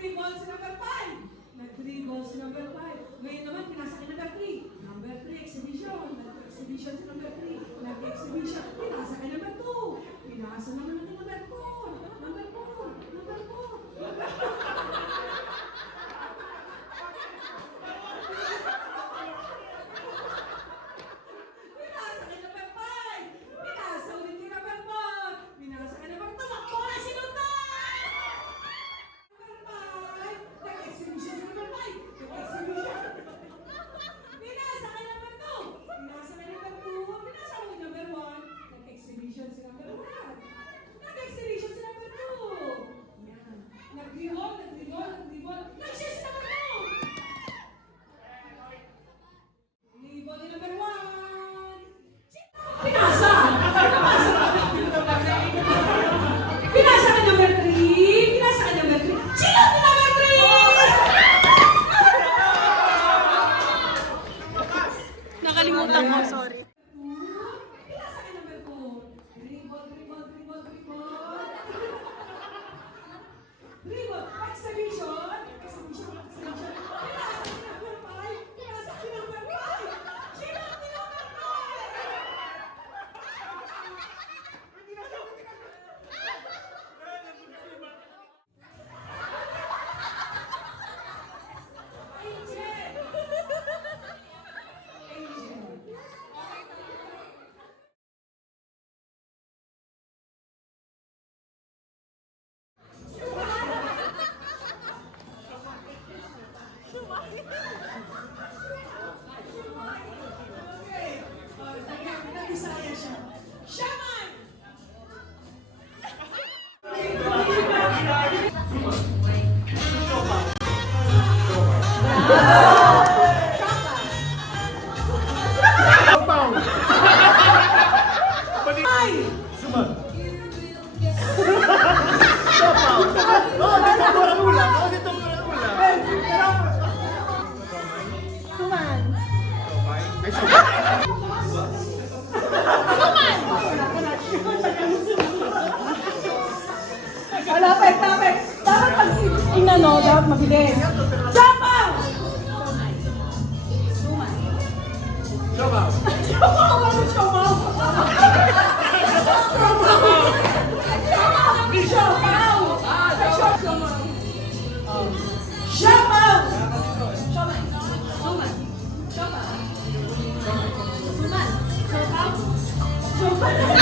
Nag-dribble si number 5. Nag-dribble si number 5. Ngayon naman, pinasa kay number 3. Number 3, exhibition. Nag-exhibition si number 3. Nag-exhibition. Pinasa kay number 2. Pinasa naman natin number 4. Number 4. Number 4. Pinasa kay number 5. Pinasa ulit kay number 4. Pinasa kay number 2. Ako na sinundan! Number 5. Nag-exhibition si number 5. Nag-exhibition. Pinasa kay number 2. Pinasa kay number 2. Pinasa kay number 1. Nag-exhibition si number 1. Nag-exhibition si number 2. Yan. Nag-dribble, nag-dribble, nag-dribble. Nag-shoot si number 2. Dribble ni number 1. Pinasa! Pinasa kay number 3. Pinasa kay number 3. Sino ni number 3? Nakalimutan ko, sorry. Pinasa kay number 4. Dribble, dribble, dribble, dribble. Dribble. Exhibition. Exhibition, exhibition. Pinasa kay number 5. Pinasa kay number 5. Sino ni number 5? Angel. Nag-isaya siya. Shaman! Ay! Lapit, lapit. Dapat pag inano, dapat mabilis. Jump out! Shomaw! Ano shomaw? Shomaw!